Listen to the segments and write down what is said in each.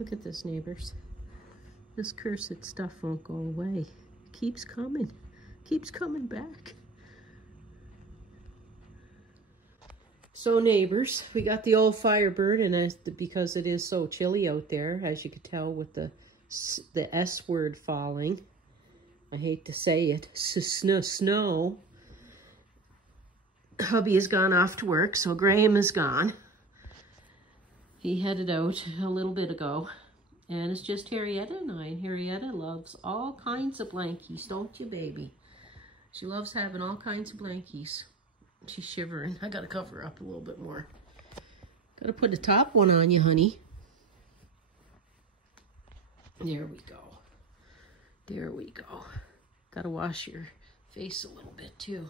Look at this, neighbors. This cursed stuff won't go away. Keeps coming back. So neighbors, we got the old fire burning because it is so chilly out there, as you could tell with the S word falling. I hate to say it, snow. Hubby has gone off to work, so Graham is gone. He headed out a little bit ago, and it's just Jerri-ellen and I. And Jerri-ellen loves all kinds of blankies, don't you, baby? She loves having all kinds of blankies. She's shivering. I gotta cover her up a little bit more. Gotta put the top one on you, honey. There we go. There we go. Gotta wash your face a little bit too.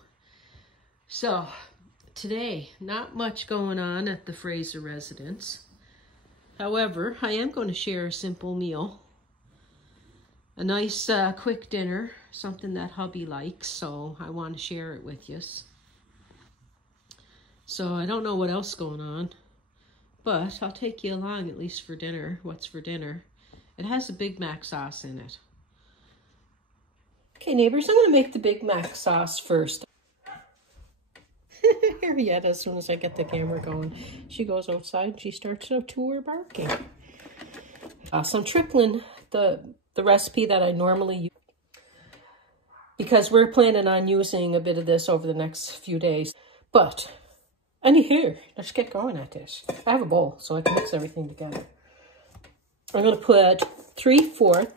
So, today, not much going on at the Fraser residence. However, I am going to share a simple meal. A nice quick dinner, something that hubby likes, so I want to share it with you. So I don't know what else is going on, but I'll take you along at least for dinner. What's for dinner? It has a Big Mac sauce in it. Okay, neighbors, I'm going to make the Big Mac sauce first. Harriet, as soon as I get the camera going, she goes outside and she starts to her barking. So I'm tripling the recipe that I normally use because we're planning on using a bit of this over the next few days. But anywho, let's get going at this. I have a bowl so I can mix everything together. I'm going to put 3/4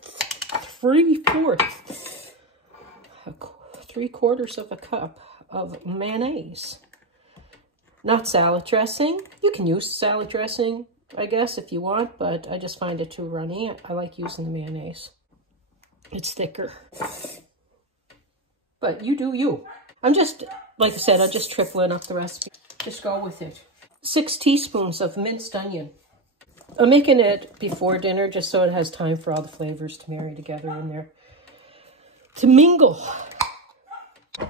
of a cup of mayonnaise. Not salad dressing. You can use salad dressing, I guess, if you want, but I just find it too runny. I like using the mayonnaise. It's thicker. But you do you. I'm just, like I said, I'm just tripling up the recipe. Just go with it. 6 teaspoons of minced onion. I'm making it before dinner just so it has time for all the flavors to marry together in there. To mingle.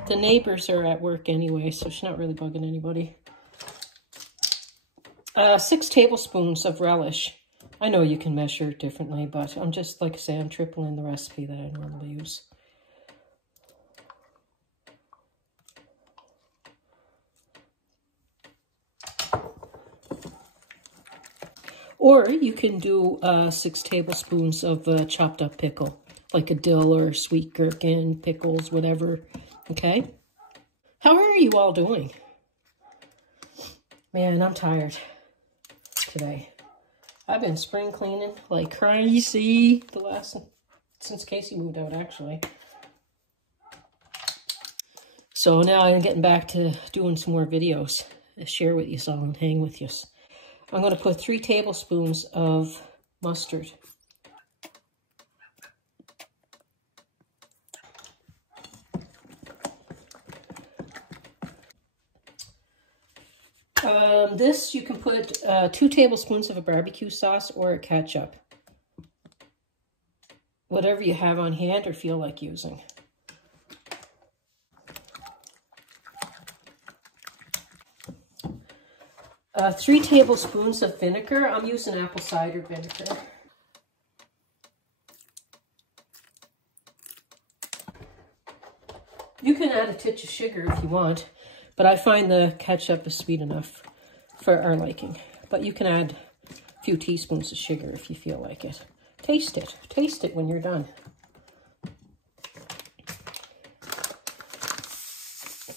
The neighbors are at work anyway, so she's not really bugging anybody. 6 tablespoons of relish. I know you can measure it differently, but I'm just, like I say, I'm tripling the recipe that I normally use. Or you can do 6 tablespoons of chopped up pickle, like a dill or sweet gherkin, pickles, whatever. Okay? How are you all doing? Man, I'm tired today. I've been spring cleaning like crazy since Casey moved out, actually. So now I'm getting back to doing some more videos to share with you all and hang with you. I'm going to put 3 tablespoons of mustard. This, you can put 2 tablespoons of a barbecue sauce or a ketchup. Whatever you have on hand or feel like using. Uh, 3 tablespoons of vinegar. I'm using apple cider vinegar. You can add a touch of sugar if you want, but I find the ketchup is sweet enough for our liking. But you can add a few teaspoons of sugar if you feel like it. Taste it. Taste it when you're done.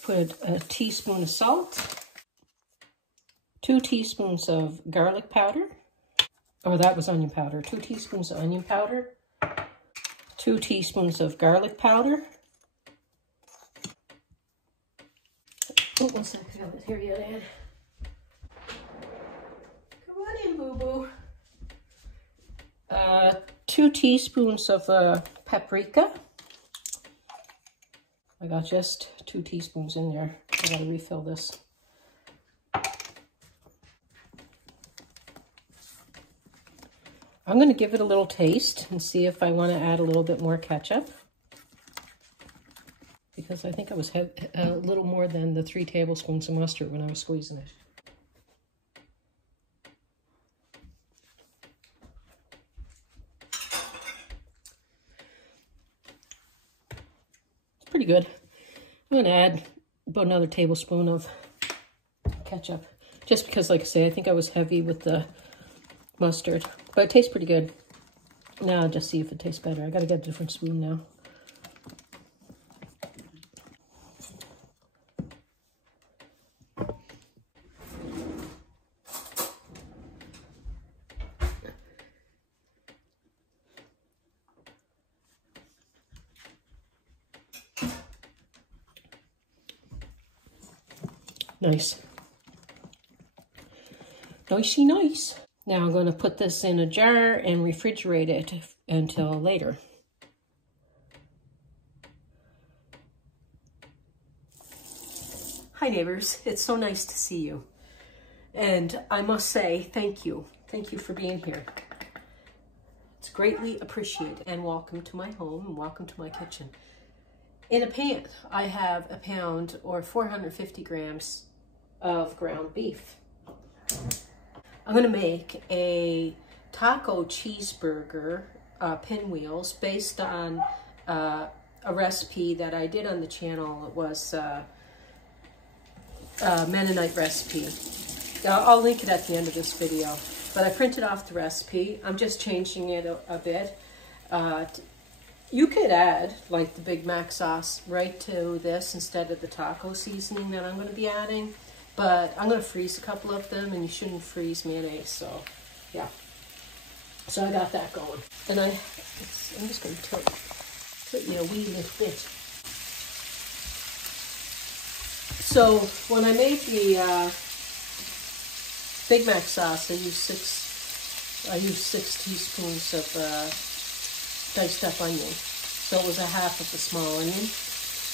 Put a teaspoon of salt. 2 teaspoons of garlic powder. Oh, that was onion powder. 2 teaspoons of onion powder. 2 teaspoons of garlic powder. Oh, 1 second. I got it here yet, Ann. Come on in, boo-boo. 2 teaspoons of paprika. I got just 2 teaspoons in there. I gotta refill this. I'm going to give it a little taste and see if I want to add a little bit more ketchup. Because I think I was a little more than the 3 tablespoons of mustard when I was squeezing it. pretty good. I'm gonna add about another tablespoon of ketchup. Just because, like I say, I think I was heavy with the mustard. But it tastes pretty good. Now I'll just see if it tastes better. I gotta get a different spoon now. Nice. Nicey nice. Now I'm going to put this in a jar and refrigerate it until later. Hi neighbors, it's so nice to see you. And I must say thank you. Thank you for being here. It's greatly appreciated. And welcome to my home and welcome to my kitchen. In a pan, I have a pound or 450 grams of ground beef. I'm gonna make a taco cheeseburger pinwheels based on a recipe that I did on the channel. It was a Mennonite recipe. I'll link it at the end of this video, but I printed off the recipe. I'm just changing it a bit. You could add like the Big Mac sauce right to this instead of the taco seasoning that I'm going to be adding. But I'm going to freeze a couple of them, and you shouldn't freeze mayonnaise. So, yeah. So I got that going. And I'm just going to tilt you a wee little bit. So when I made the Big Mac sauce, I used six teaspoons of diced up onion. So it was a half of the small onion.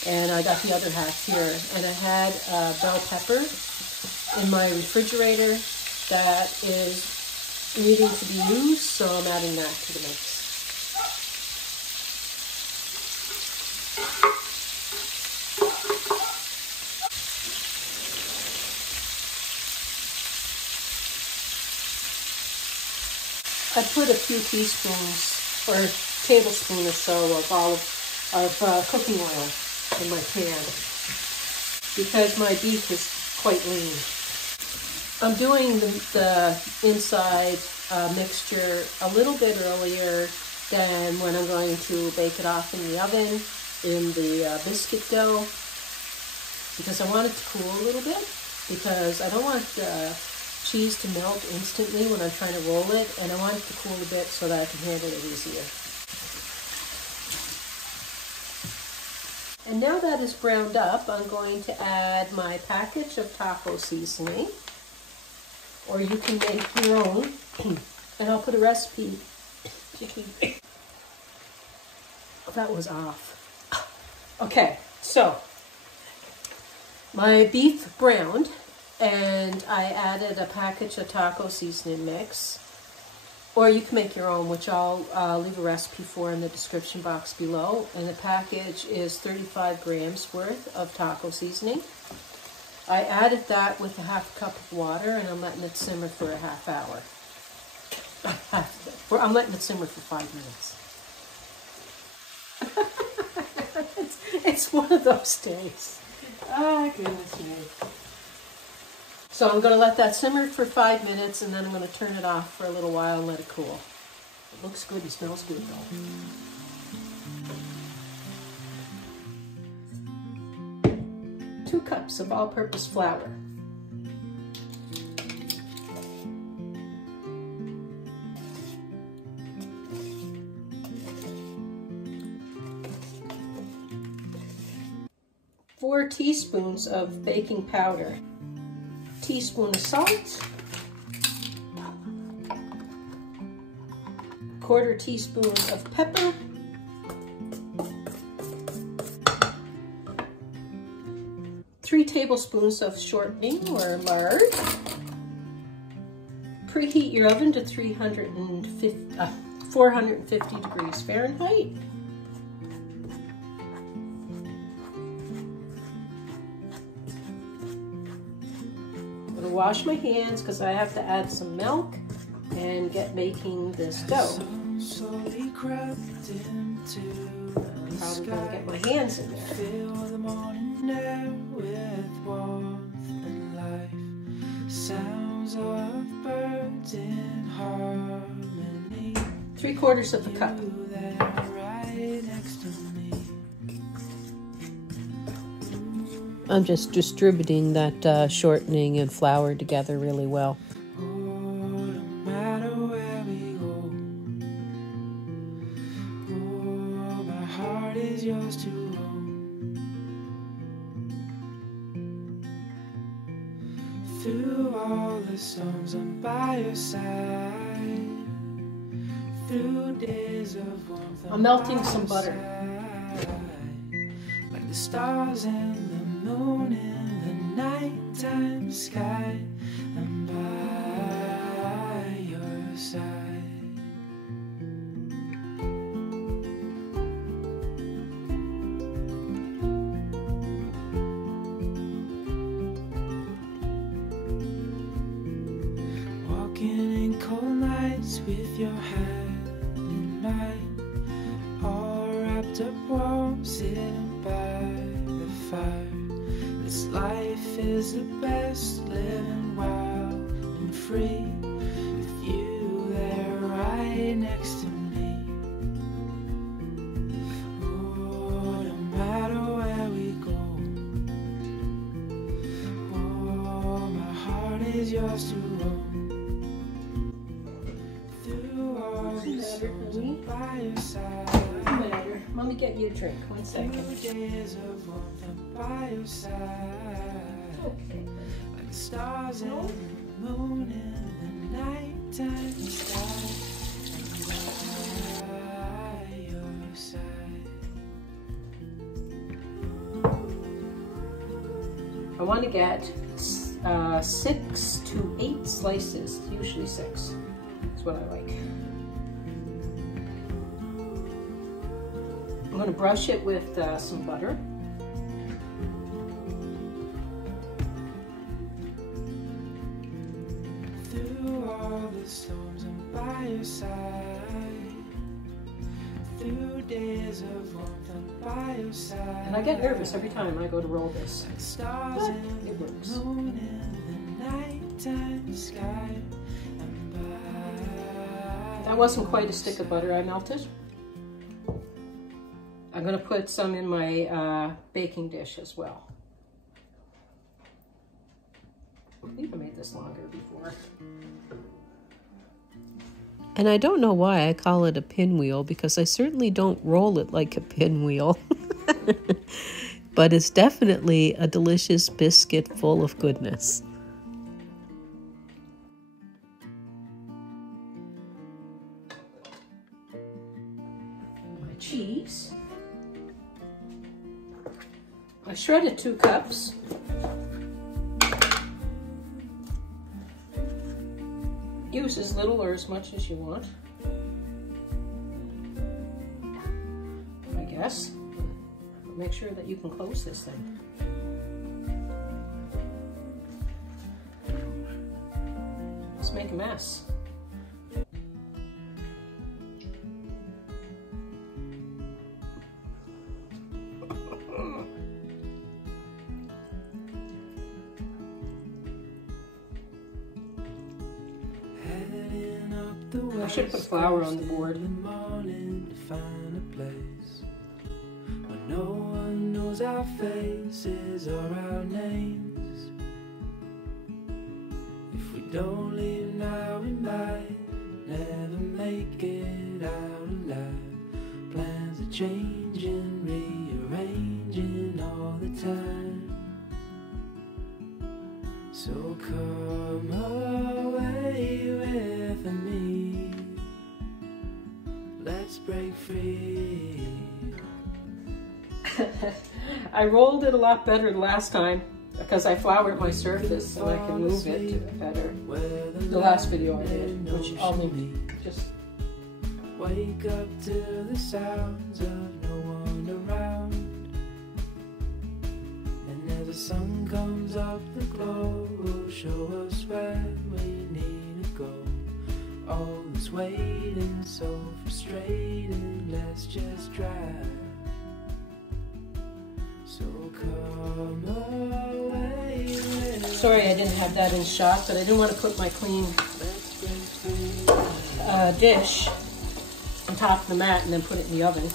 And I got the other half here. And I had bell pepper in my refrigerator that is needing to be used, so I'm adding that to the mix. I put a few teaspoons or tablespoon or so of cooking oil in my pan because my beef is quite lean. I'm doing the inside mixture a little bit earlier than when I'm going to bake it off in the oven in the biscuit dough because I want it to cool a little bit because I don't want the cheese to melt instantly when I'm trying to roll it, and I want it to cool a bit so that I can handle it easier. And now that is browned up, I'm going to add my package of taco seasoning, or you can make your own, and I'll put a recipe. That was off. Okay, so my beef browned, and I added a package of taco seasoning mix, or you can make your own, which I'll leave a recipe for in the description box below. And the package is 35 grams worth of taco seasoning. I added that with a half cup of water, and I'm letting it simmer for a half hour. I'm letting it simmer for 5 minutes. It's one of those days. Oh, goodness me. So I'm going to let that simmer for 5 minutes, and then I'm going to turn it off for a little while and let it cool. It looks good and smells good, though. 2 cups of all-purpose flour. 4 teaspoons of baking powder. Teaspoon of salt, 1/4 teaspoon of pepper, 3 tablespoons of shortening or lard. Preheat your oven to 450 degrees Fahrenheit. Wash my hands because I have to add some milk and get making this dough. Slowly crept into Probably gonna get my hands in there. Fill the morning air with warmth and life. Sounds of birds in harmony. 3/4 of a cup. You there right next to me. I'm just distributing that shortening and flour together really well. Oh, no matter where we go. Oh, my heart is yours to own. Through all the storms, I'm by your side. Through days of warmth, I'm melting some butter. Like the stars and the moon in the nighttime sky, I'm by your side. Walking in cold nights with your hand in mine, all wrapped up warm, sitting by the fire. This life is the best, living wild and free, with you there right next to me. Oh, no matter where we go. Oh, my heart is yours to own. Through all the storms, I'm by your side. Let me get you a drink. 1 second. Through days of warmth, I'm by your side. Okay. Like the stars and the moon in the nighttime sky, I'm by your side. I want to get 6 to 8 slices. Usually 6. That's what I like. I'm going to brush it with some butter. Through all the storms, I'm by your side. Through days of warmth, I'm by your side. And I get nervous every time I go to roll this. Like stars But in it works. the moon in the nighttime sky, I'm by. That wasn't quite a stick of butter I melted. I'm going to put some in my baking dish as well. I think I made this longer before. And I don't know why I call it a pinwheel, because I certainly don't roll it like a pinwheel. But it's definitely a delicious biscuit full of goodness. My cheese. I shredded 2 cups. Use as little or as much as you want, I guess. Make sure that you can close this thing. Let's make a mess. I should put flour on the board. In the morning to find a place where no one knows our faces or our names. If we don't leave now, we might never make it out alive. Plans are changing, rearranging all the time. So come away with me. Let's break free. I rolled it a lot better last time because I floured my surface so I can move it better. The last video I did, which I'll link. Just wake up to the sounds of no one around. And as the sun comes up, the glow will show us where we need to go. All the was waiting, so frustrated. Let's just drive. So come away. Sorry I didn't have that in shot, but I didn't want to put my clean dish on top of the mat and then put it in the oven.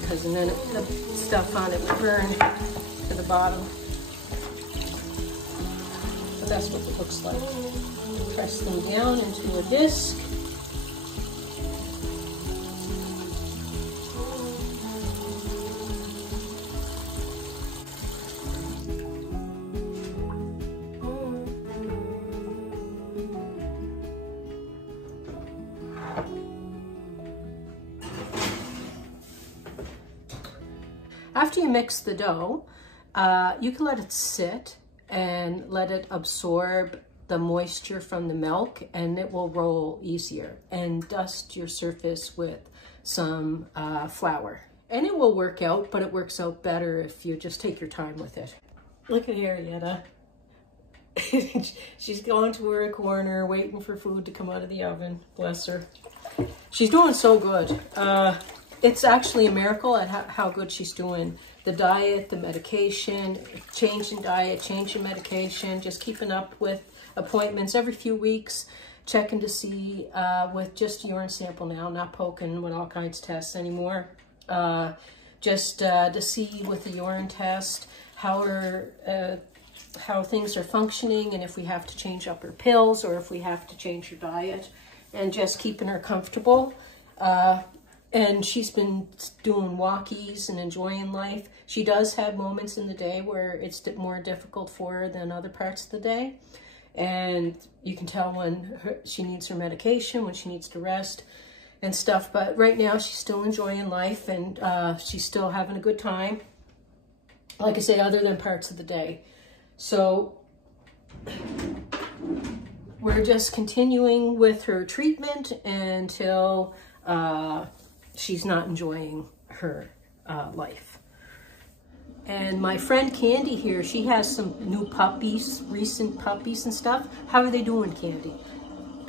Because then the stuff on it would burn to the bottom. But that's what it looks like. Press them down into a disc. After you mix the dough, you can let it sit and let it absorb the moisture from the milk, and it will roll easier. And dust your surface with some flour. And it will work out, but it works out better if you just take your time with it. Look at Jerri-ellen. She's going to her corner, waiting for food to come out of the oven. Bless her. She's doing so good. It's actually a miracle at how good she's doing. The diet, the medication, change in diet, change in medication, just keeping up with appointments every few weeks, checking to see with just a urine sample now, not poking with all kinds of tests anymore. Just to see with the urine test how things are functioning, and if we have to change up her pills or if we have to change her diet, and just keeping her comfortable. And she's been doing walkies and enjoying life. She does have moments in the day where it's more difficult for her than other parts of the day. And you can tell when she needs her medication, when she needs to rest and stuff. But right now she's still enjoying life, and she's still having a good time. Like I say, other than parts of the day. So we're just continuing with her treatment until she's not enjoying her life. And my friend Candy here, she has some new puppies, recent puppies and stuff. How are they doing, Candy?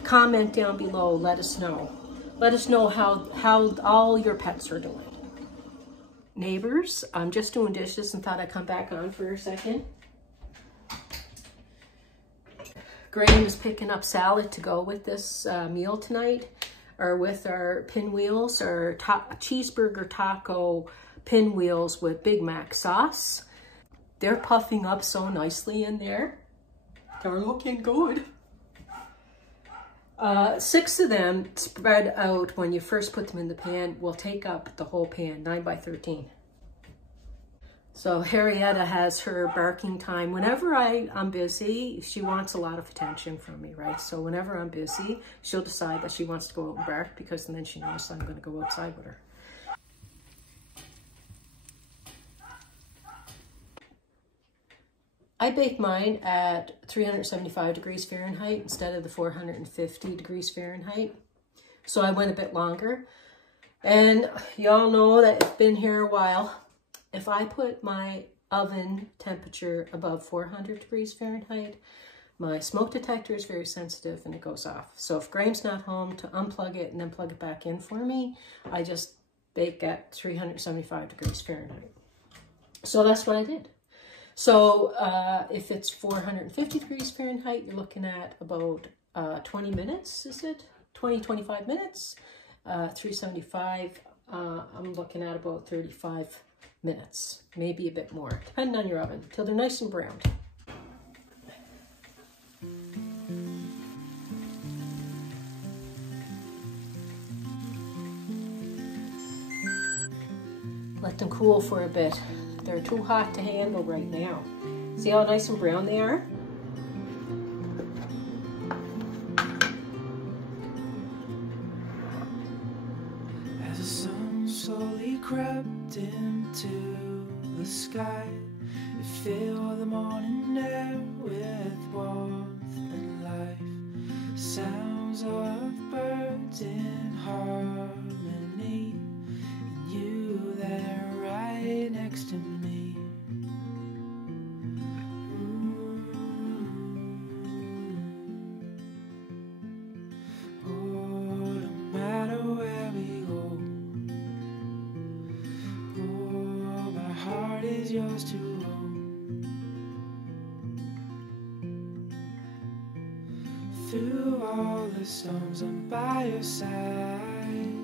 Comment down below, let us know. Let us know how all your pets are doing. Neighbors, I'm just doing dishes and thought I'd come back on for a second. Graham is picking up salad to go with this meal tonight, or with our pinwheels, or cheeseburger taco pinwheels with Big Mac sauce. They're puffing up so nicely in there. They're looking good. 6 of them spread out when you first put them in the pan will take up the whole pan, 9 by 13. So Jerri-ellen has her barking time. Whenever I'm busy, she wants a lot of attention from me, right? So whenever I'm busy, she'll decide that she wants to go out and bark, because then she knows I'm going to go outside with her. I bake mine at 375 degrees Fahrenheit instead of the 450 degrees Fahrenheit. So I went a bit longer. And y'all know that it's been here a while. If I put my oven temperature above 400 degrees Fahrenheit, my smoke detector is very sensitive and it goes off. So if Graham's not home to unplug it and then plug it back in for me, I just bake at 375 degrees Fahrenheit. So that's what I did. So if it's 450 degrees Fahrenheit, you're looking at about 20 minutes, is it? 20, 25 minutes. 375, I'm looking at about 35 minutes, maybe a bit more, depending on your oven, till they're nice and browned. Let them cool for a bit. They're too hot to handle right now. See how nice and brown they are? As the sun slowly crept into the sky, it filled the morning air with warmth and life. Sounds of birds in harmony, and you there right next to me. yours to own. Through all the storms, I'm by your side.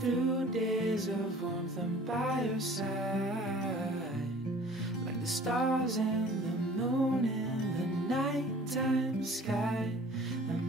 Through days of warmth, I'm by your side. Like the stars and the moon in the nighttime sky, I'm